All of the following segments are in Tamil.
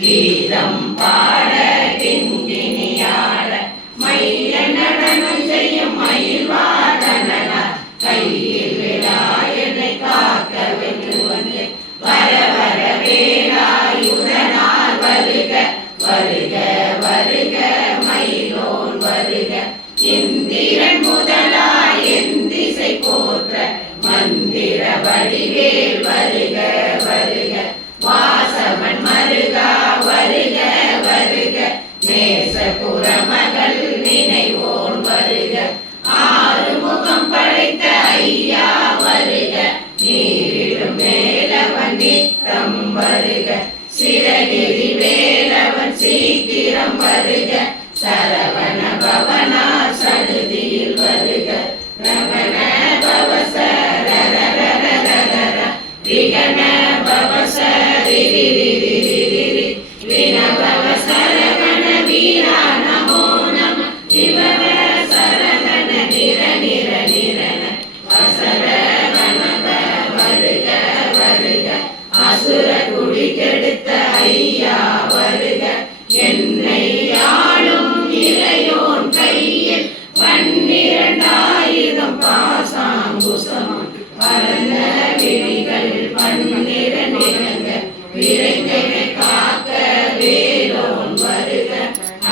கீதம் பாட கிண்கிணியாட மைய நடனம் செய்யும் மயில் வாதனா கையில் விழாயனை காக்க வென்று வந்து வர வர வேலாயுதனால் வருக வருக வருக மயிலோன் வருக இந்திரன் முதலாய் என் திசை போற்ற மந்திர வடிவேல் வருக வருக வாசவன் மருகா வருக வருக நேச புறமகள் நினைவோன் வருக ஆறுமுகம் படைத்த ஐயா வருக நீரிடும் வேலவன் நித்தம் வருக சிறகிரி வேலவன் சீக்கிரம் வருக சரவண பவனா சடுதியில் வருக ரமண பவச விகண பவச ரிரி வினபவ சரவண வீரா நமோ நம விபவ சரவண நிர நிர நிரண வசரவணப வருக வருக அசுர குடி கெடுத்த ஐயா வருக என்னை ஆளும் இளையோன் கையில் பன்னிரண்டாயிரம் பாசாங்குசம் பரந்த விழிகள் பன்னிர நிறங்க விரைந்தனை காக்க வேலோன் வருக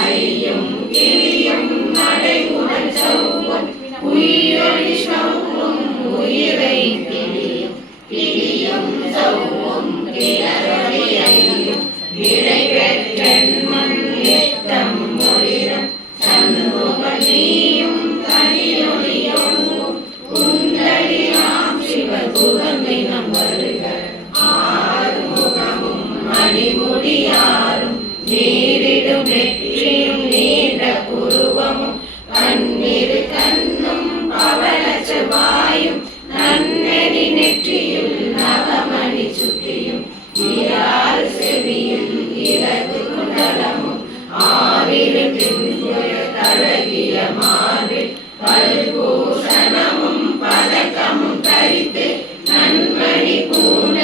ஐயும் கிளியும் நடைமுடன் சௌவும் உயிரொளி சௌவும் உயிரை கிளியும் கிளியும் சௌவும் கிளரொளி ஐயும் இறை பெற்றென்மன் நித்தம் மொழிரும் சண்முகம் நீயும் தனியொளியும் குண்டலியாம் சிவகுகமினம் வருக ஆறுமுகமும் மணிமுடியாரும் நீரிடும் நெற்றியும் நீண்ட புருவமும் பன்னிரு கண்ணும் பவள செவ்வாயும் நன்னெறி நெற்றியில் நவமணி சுட்டியும் ஈராறு செவியும் இறகு குண்டலமும் ஆறிரு பின்புய தழகிய மார்பில் பல்பூஷணமும் பதக்கமும் தரித்து நன்மணி பூண்ட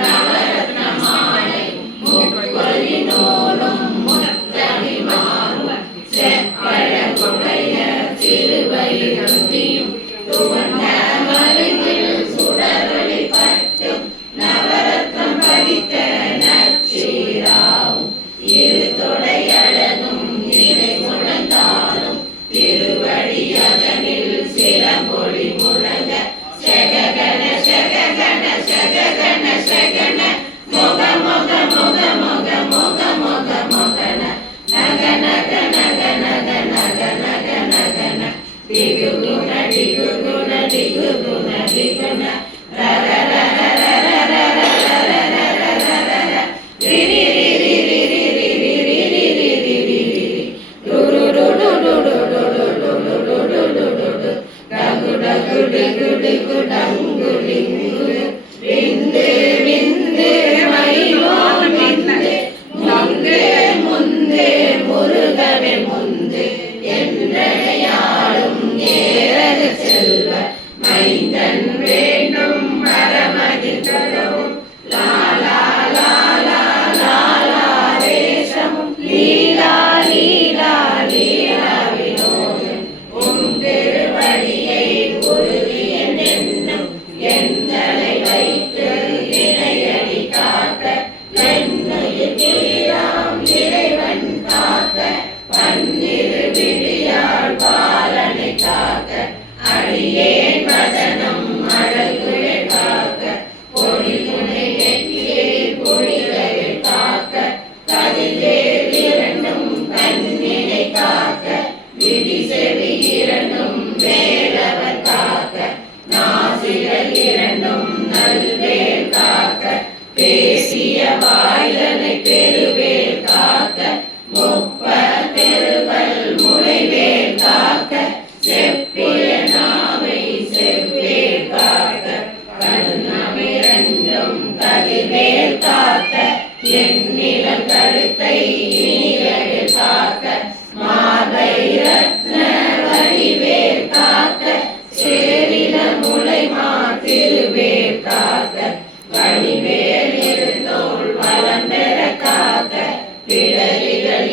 நவரத்ன மாலை முப்பொலி நூலும் முத்தமி மாறும் செப்பழகுடைய திருவயிறுதியும் துவண்ட மருங்கில் சுடரொளி பட்டும் நவரத்னம் பதித்த நச்சீராவும் இரு தொடையழகும் நிலை முழந்தாலும் திருவடியதனில் சிலம்பொழி முழங்க சககன சககன சககன சகன மொக மொக மொக மொக மொக மொக மொகன நக நக நக நக நக நக நகன டிகுகுண டிகுகுண டிகுகுண டிகுண ரர ரர ரர ரர ரர ரர ரர ரிரி ரிரி ரிரி ரிரி ரிரி ரிரி ரிரி டுடு டுடு டுடு டுடு டுடு டுடு டுடு டகு டகு டிகு டிகு டங்கு டிங்கு விந்து விந்து மயிலோன் விந்து முந்து முந்து முருகவே முந்து என்றையாளும் நேரது செல்வ மைந்தன் வேண்டும் பரமகின்றவும் லாலா லாலா லாலா தேசமும் லீலா லீலா லீலா வினோதம் உன் திருவடியை உறுதியன் என்னும் எந்தனை வைத்து இணையடி காக்க என்னுயிர் தீராம் இறைவன் காக்க பன்னிரு விழியாள் பாலனை காக்க அடியேன் வதனம் அழகுவே காக்க பொடிமுனை நெற்றியை பொழிகளை காக்க கதிரேல் இரண்டும் கண்ணினை காக்க விழி செவி இரண்டும் வேலவர் காக்க நாசிகள் இரண்டும் நல்வேல் காக்க பேசிய வாயிலனை பெருவேல் காக்க முப்ப பெருவல் முளைவேல் காக்க செப்பிய நாவை செவ்வேல் காக்க கண்ணமிரண்டும் கதிர்வேல் காக்க எண்ணிலம் கழுத்தை இனியவேல் காக்க மார்பை ரத்ன வடிவேல் காக்க சேரில முளைமா திருவேல் காக்க வடிவேல் இருந்தோள் வளம் பெற காக்க செய்தல்